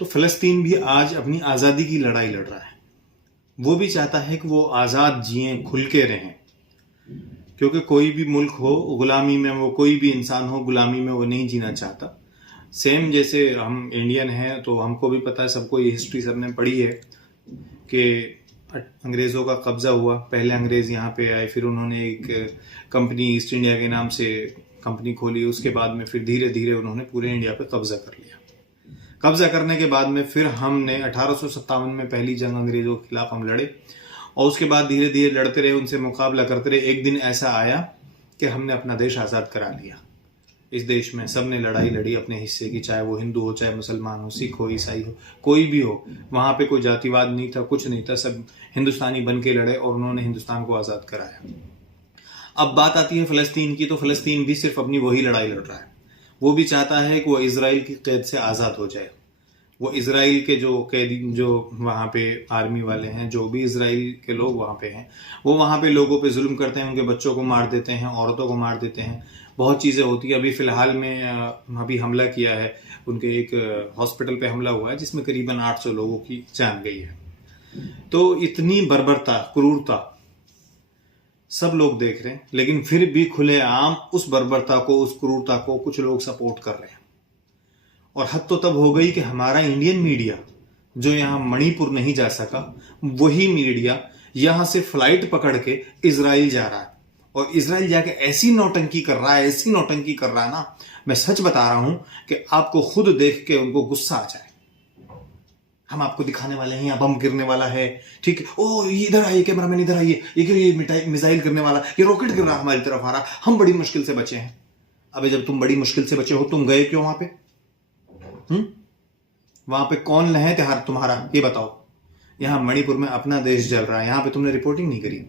तो फ़लस्तीन भी आज अपनी आज़ादी की लड़ाई लड़ रहा है। वो भी चाहता है कि वो आज़ाद जिएं, खुल के रहें, क्योंकि कोई भी मुल्क हो गुलामी में, वो कोई भी इंसान हो गुलामी में वो नहीं जीना चाहता। सेम जैसे हम इंडियन हैं तो हमको भी पता है, सबको ये हिस्ट्री सबने पढ़ी है कि अंग्रेज़ों का कब्ज़ा हुआ। पहले अंग्रेज़ यहाँ पे आए, फिर उन्होंने एक कंपनी ईस्ट इंडिया के नाम से कंपनी खोली। उसके बाद में फिर धीरे धीरे उन्होंने पूरे इंडिया पे कब्ज़ा कर लिया। कब्ज़ा करने के बाद में फिर हमने 1857 में पहली जंग अंग्रेज़ों के खिलाफ हम लड़े, और उसके बाद धीरे धीरे लड़ते रहे, उनसे मुकाबला करते रहे। एक दिन ऐसा आया कि हमने अपना देश आज़ाद करा लिया। इस देश में सब ने लड़ाई लड़ी अपने हिस्से की, चाहे वो हिंदू हो, चाहे मुसलमान हो, सिख हो, ईसाई हो, कोई भी हो। वहाँ पे कोई जातिवाद नहीं था, कुछ नहीं था, सब हिंदुस्तानी बन के लड़े और उन्होंने हिंदुस्तान को आज़ाद कराया। अब बात आती है फ़लस्तीन की, तो फ़लस्तीन भी सिर्फ अपनी वही लड़ाई लड़ रहा है। वो भी चाहता है कि वो इजराइल की कैद से आज़ाद हो जाए। वो इजराइल के जो कैदी, जो वहाँ पे आर्मी वाले हैं, जो भी इजराइल के लोग वहाँ पे हैं, वो वहाँ पे लोगों पे जुल्म करते हैं, उनके बच्चों को मार देते हैं, औरतों को मार देते हैं, बहुत चीज़ें होती है। अभी फ़िलहाल में अभी हमला किया है, उनके एक हॉस्पिटल पे हमला हुआ है जिसमें करीबन 800 लोगों की जान गई है। तो इतनी बर्बरता, क्रूरता सब लोग देख रहे हैं, लेकिन फिर भी खुलेआम उस बर्बरता को, उस क्रूरता को कुछ लोग सपोर्ट कर रहे हैं। और हद तो तब हो गई कि हमारा इंडियन मीडिया जो यहाँ मणिपुर नहीं जा सका, वही मीडिया यहाँ से फ्लाइट पकड़ के इजराइल जा रहा है, और इजराइल जाके ऐसी नौटंकी कर रहा है, ऐसी नौटंकी कर रहा है ना, मैं सच बता रहा हूं कि आपको खुद देख के उनको गुस्सा आ जाए। हम आपको दिखाने वाले हैं, यहाँ बम गिरने वाला है, ठीक है, ओ ये इधर आइए, कैमरामैन इधर आइए, ये मिसाइल गिरने वाला, ये रॉकेट गिर रहा हमारी तरफ आ रहा, हम बड़ी मुश्किल से बचे हैं। अबे जब तुम बड़ी मुश्किल से बचे हो, तुम गए क्यों वहां पे? वहां पे कौन है तुम्हारा, ये बताओ। यहाँ मणिपुर में अपना देश जल रहा है, यहाँ पे तुमने रिपोर्टिंग नहीं करी।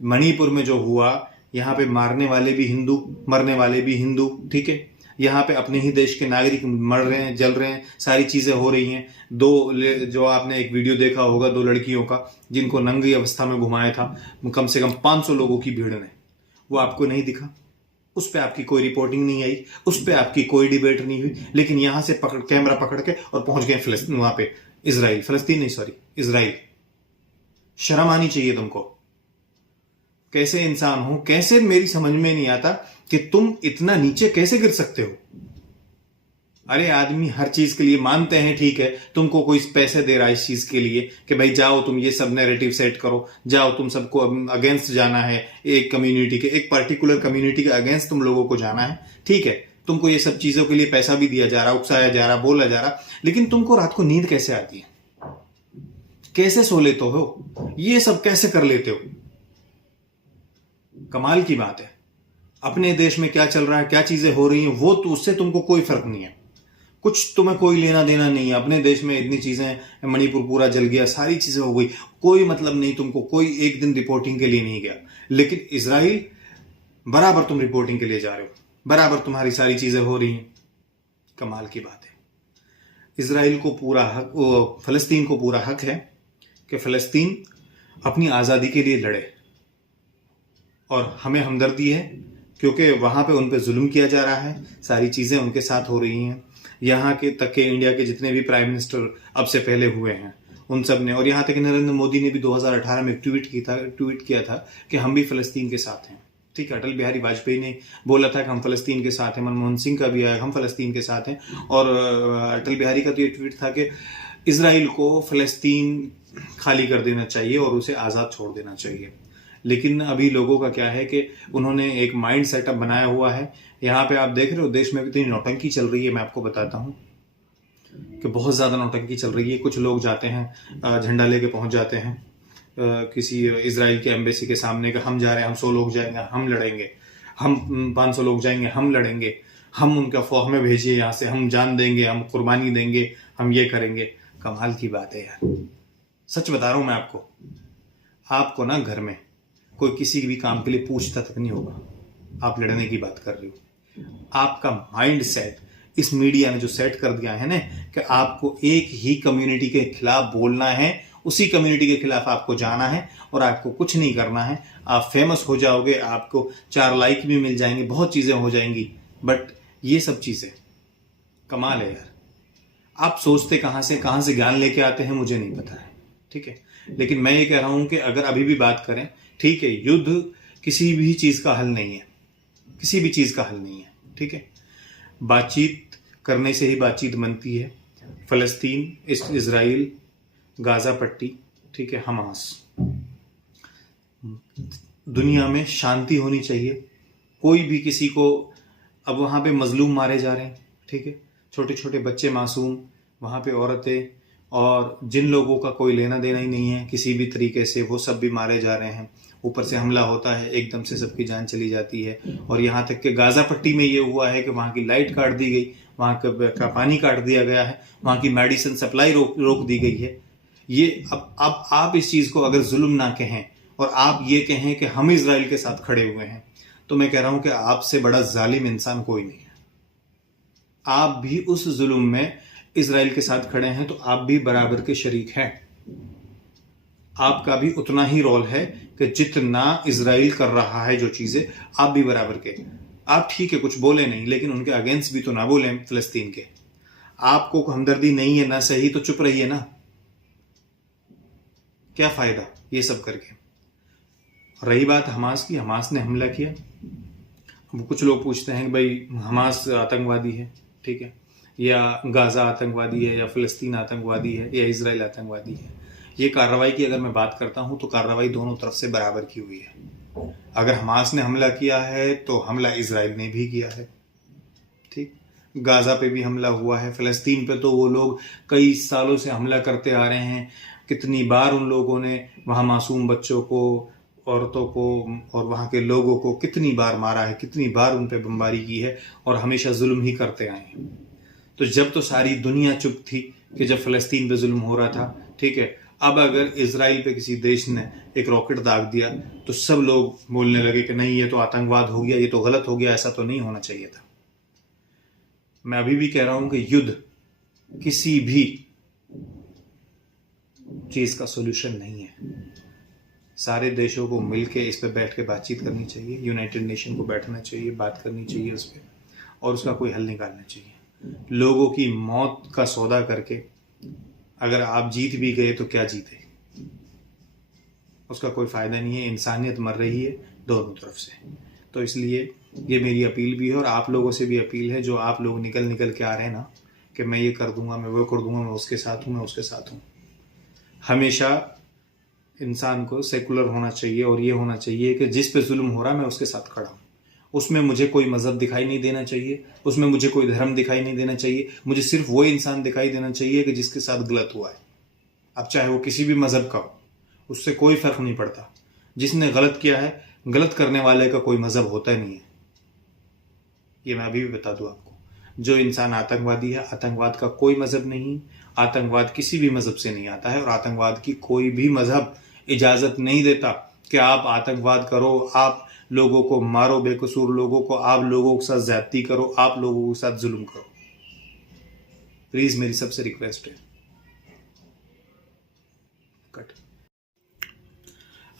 मणिपुर में जो हुआ, यहाँ पे मारने वाले भी हिंदू, मरने वाले भी हिंदू, ठीक है। यहाँ पे अपने ही देश के नागरिक मर रहे हैं, जल रहे हैं, सारी चीजें हो रही हैं। जो आपने एक वीडियो देखा होगा 2 लड़कियों का, जिनको नंगी अवस्था में घुमाया था, कम से कम 500 लोगों की भीड़ ने, वो आपको नहीं दिखा? उस पर आपकी कोई रिपोर्टिंग नहीं आई, उस पर आपकी कोई डिबेट नहीं हुई। लेकिन यहां से कैमरा पकड़ के और पहुंच गए फिलिस्तीन, वहां पे इजराइल, फिलिस्तीन नहीं सॉरी, इजराइल। शर्म आनी चाहिए तुमको। कैसे इंसान हो, कैसे, मेरी समझ में नहीं आता कि तुम इतना नीचे कैसे गिर सकते हो। अरे आदमी हर चीज के लिए मानते हैं, ठीक है, तुमको कोई पैसे दे रहा है इस चीज के लिए कि भाई जाओ तुम ये सब नैरेटिव सेट करो, जाओ तुम सबको अगेंस्ट जाना है, एक कम्युनिटी के, एक पर्टिकुलर कम्युनिटी के अगेंस्ट तुम लोगों को जाना है, ठीक है, तुमको ये सब चीजों के लिए पैसा भी दिया जा रहा, उकसाया जा रहा, बोला जा रहा, लेकिन तुमको रात को नींद कैसे आती है? कैसे सो लेते हो? ये सब कैसे कर लेते हो? कमाल की बात है। अपने देश में क्या चल रहा है, क्या चीजें हो रही हैं, वो तो उससे तुमको कोई फर्क नहीं है, कुछ तुम्हें कोई लेना देना नहीं है। अपने देश में इतनी चीजें, मणिपुर पूरा जल गया, सारी चीजें हो गई, कोई मतलब नहीं तुमको, कोई एक दिन रिपोर्टिंग के लिए नहीं गया। लेकिन इजराइल बराबर तुम रिपोर्टिंग के लिए जा रहे हो, बराबर तुम्हारी सारी चीजें हो रही हैं। कमाल की बात है। इजराइल को पूरा हक, फलस्तीन को पूरा हक है कि फलस्तीन अपनी आजादी के लिए लड़े, और हमें हमदर्दी है क्योंकि वहां पे उन पे जुल्म किया जा रहा है, सारी चीजें उनके साथ हो रही हैं। यहाँ के तक के इंडिया के जितने भी प्राइम मिनिस्टर अब से पहले हुए हैं, उन सब ने, और यहाँ तक नरेंद्र मोदी ने भी 2018 में ट्वीट किया था कि हम भी फलस्तीन के साथ हैं, ठीक है। अटल बिहारी वाजपेयी ने बोला था कि हम फलस्तीन के साथ हैं, मनमोहन सिंह का भी आया, हम फलस्तीन के साथ हैं। और अटल बिहारी का तो ये ट्वीट था कि इजराइल को फलस्तीन खाली कर देना चाहिए और उसे आज़ाद छोड़ देना चाहिए। लेकिन अभी लोगों का क्या है कि उन्होंने एक माइंड सेटअप बनाया हुआ है। यहाँ पे आप देख रहे हो देश में कितनी नौटंकी चल रही है, मैं आपको बताता हूँ कि बहुत ज़्यादा नौटंकी चल रही है। कुछ लोग जाते हैं, झंडा लेके पहुंच जाते हैं किसी इजराइल के एम्बेसी के सामने कि हम जा रहे हैं, हम 100 लोग जाएंगे, हम लड़ेंगे, हम 500 लोग जाएंगे, हम लड़ेंगे, हम उनका फौज में भेजिए यहाँ से, हम जान देंगे, हम कुर्बानी देंगे, हम ये करेंगे। कमाल की बात है यार, सच बता रहा हूँ मैं आपको ना घर में कोई किसी भी काम के लिए पूछता तक नहीं होगा। आप लड़ने की बात कर रही हो। आपका माइंड सेट इस मीडिया ने जो सेट कर दिया है ना कि आपको एक ही कम्युनिटी के खिलाफ बोलना है, उसी कम्युनिटी के खिलाफ आपको जाना है और आपको कुछ नहीं करना है। आप फेमस हो जाओगे, आपको 4 लाइक भी मिल जाएंगे, बहुत चीजें हो जाएंगी, बट ये सब चीजें कमाल है यार। आप सोचते कहाँ से ज्ञान लेके आते हैं मुझे नहीं पता है, ठीक है। लेकिन मैं ये कह रहा हूं कि अगर अभी भी बात करें, ठीक है, युद्ध किसी भी चीज का हल नहीं है, किसी भी चीज का हल नहीं है, ठीक है। बातचीत करने से ही बातचीत बनती है। फलस्तीन, इजराइल, गाजा पट्टी, ठीक है, हमास, दुनिया में शांति होनी चाहिए। कोई भी किसी को, अब वहां पे मजलूम मारे जा रहे हैं, ठीक है, छोटे छोटे बच्चे मासूम, वहां पे औरतें, और जिन लोगों का कोई लेना देना ही नहीं है किसी भी तरीके से, वो सब भी मारे जा रहे हैं। ऊपर से हमला होता है, एकदम से सबकी जान चली जाती है। और यहाँ तक कि गाजा पट्टी में ये हुआ है कि वहाँ की लाइट काट दी गई, वहाँ का पानी काट दिया गया है, वहाँ की मेडिसिन सप्लाई रोक दी गई है। ये अब आप इस चीज को अगर जुल्म ना कहें और आप ये कहें कि हम इजराइल के साथ खड़े हुए हैं, तो मैं कह रहा हूं कि आपसे बड़ा जालिम इंसान कोई नहीं है। आप भी उस जुल्म में इजराइल के साथ खड़े हैं, तो आप भी बराबर के शरीक हैं। आपका भी उतना ही रोल है कि जितना इजराइल कर रहा है जो चीजें, आप भी बराबर के। आप ठीक है कुछ बोले नहीं, लेकिन उनके अगेंस्ट भी तो ना बोले फिलिस्तीन के। आपको हमदर्दी नहीं है ना, सही तो चुप रहिए ना, क्या फायदा ये सब करके। रही बात हमास की, हमास ने हमला किया। अब कुछ लोग पूछते हैं कि भाई हमास आतंकवादी है, ठीक है, या गाजा आतंकवादी है, या फिलिस्तीन आतंकवादी है, या इजराइल आतंकवादी है। ये कार्रवाई की अगर मैं बात करता हूं तो कार्रवाई दोनों तरफ से बराबर की हुई है। अगर हमास ने हमला किया है तो हमला इजराइल ने भी किया है, ठीक। गाजा पे भी हमला हुआ है, फिलिस्तीन पे तो वो लोग कई सालों से हमला करते आ रहे हैं। कितनी बार उन लोगों ने वहां मासूम बच्चों को, औरतों को और वहां के लोगों को कितनी बार मारा है, कितनी बार उन पे बमबारी की है, और हमेशा जुल्म ही करते आए हैं। तो जब तो सारी दुनिया चुप थी कि जब फिलिस्तीन पे जुल्म हो रहा था, ठीक है, अब अगर इजराइल पे किसी देश ने एक रॉकेट दाग दिया तो सब लोग बोलने लगे कि नहीं ये तो आतंकवाद हो गया, ये तो गलत हो गया, ऐसा तो नहीं होना चाहिए था। मैं अभी भी कह रहा हूं कि युद्ध किसी भी चीज का सोल्यूशन नहीं है। सारे देशों को मिलके इस पे बैठ के बातचीत करनी चाहिए, यूनाइटेड नेशन को बैठना चाहिए, बात करनी चाहिए उस पर, और उसका कोई हल निकालना चाहिए। लोगों की मौत का सौदा करके अगर आप जीत भी गए तो क्या जीते, उसका कोई फायदा नहीं है। इंसानियत मर रही है दोनों तरफ से। तो इसलिए ये मेरी अपील भी है, और आप लोगों से भी अपील है, जो आप लोग निकल के आ रहे हैं ना कि मैं ये कर दूंगा, मैं वो कर दूंगा, मैं उसके साथ हूं, मैं उसके साथ हूं। हमेशा इंसान को सेकुलर होना चाहिए, और ये होना चाहिए कि जिस पे जुल्म हो रहा है मैं उसके साथ खड़ा हूं। उसमें मुझे कोई मजहब दिखाई नहीं देना चाहिए, उसमें मुझे कोई धर्म दिखाई नहीं देना चाहिए। मुझे सिर्फ वो इंसान दिखाई देना चाहिए कि जिसके साथ गलत हुआ है। अब चाहे वो किसी भी मजहब का हो, उससे कोई फर्क नहीं पड़ता। जिसने गलत किया है, गलत करने वाले का कोई मजहब होता नहीं है। ये मैं अभी भी बता दूं आपको। जो इंसान आतंकवादी है, आतंकवाद का कोई मजहब नहीं, आतंकवाद किसी भी मजहब से नहीं आता है, और आतंकवाद की कोई भी मजहब इजाजत नहीं देता कि आप आतंकवाद करो, आप लोगों को मारो, बेकसूर लोगों को, आप लोगों के साथ ज्यादती करो, आप लोगों के साथ जुल्म करो। प्लीज मेरी सबसे रिक्वेस्ट है, कट।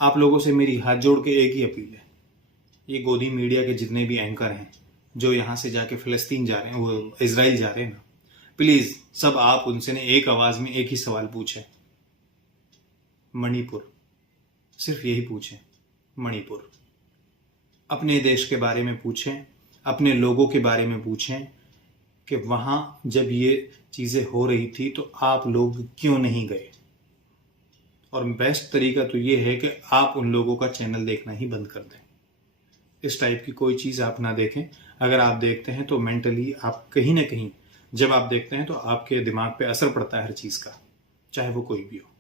आप लोगों से मेरी हाथ जोड़ के एक ही अपील है, ये गोदी मीडिया के जितने भी एंकर हैं जो यहां से जाके फिलिस्तीन जा रहे हैं, वो इजराइल जा रहे हैं ना, प्लीज सब आप उनसे ने एक आवाज में एक ही सवाल पूछे, मणिपुर, सिर्फ यही पूछें, मणिपुर। अपने देश के बारे में पूछें, अपने लोगों के बारे में पूछें कि वहां जब ये चीजें हो रही थी तो आप लोग क्यों नहीं गए। और बेस्ट तरीका तो ये है कि आप उन लोगों का चैनल देखना ही बंद कर दें। इस टाइप की कोई चीज आप ना देखें। अगर आप देखते हैं तो मेंटली आप कहीं ना कहीं, जब आप देखते हैं तो आपके दिमाग पे असर पड़ता है हर चीज का, चाहे वो कोई भी हो।